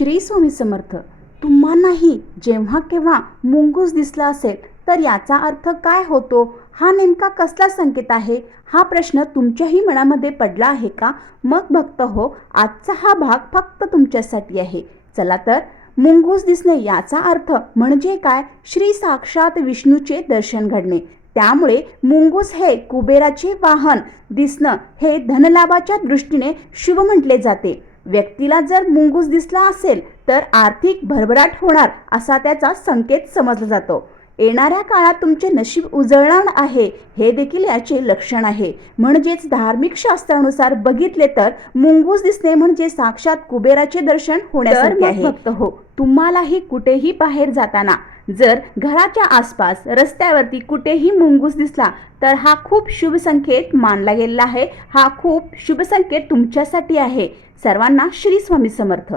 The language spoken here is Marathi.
श्री स्वामी समर्थ. तुम्हांनाही जेव्हा केव्हा मुंगूस दिसला असेल तर याचा अर्थ काय होतो, हा नेमका कसला संकेत आहे, हा प्रश्न तुमच्याही मनामध्ये पडला आहे का? मग भक्त हो, आजचा हा भाग फक्त तुमच्यासाठी आहे. चला तर, मुंगूस दिसणे याचा अर्थ म्हणजे काय? श्री साक्षात विष्णूचे दर्शन घडणे. त्यामुळे मुंगूस हे कुबेराचे वाहन दिसणं हे धनलाभाच्या दृष्टीने शुभ म्हटले जाते. व्यक्तीला जर मुंगूस दिसला असेल तर आर्थिक भरभराट होणार असा त्याचा संकेत समजला जातो. येणाऱ्या काळात तुमचे नशीब उजळणार आहे हे देखील याचे लक्षण आहे. म्हणजेच धार्मिक शास्त्रानुसार बघितले तर मुंगूस दिसणे म्हणजे साक्षात कुबेराचे दर्शन होण्यासारखे आहे. भक्त हो, तुम्हालाही कुठेही बाहेर जाताना जर घराच्या आसपास रस्त्यावरती कुठेही मुंगूस दिसला तर हा खूप शुभ संकेत मानला गेलेला आहे. हा खूप शुभ संकेत तुमच्यासाठी आहे. सर्वांना श्री स्वामी समर्थ.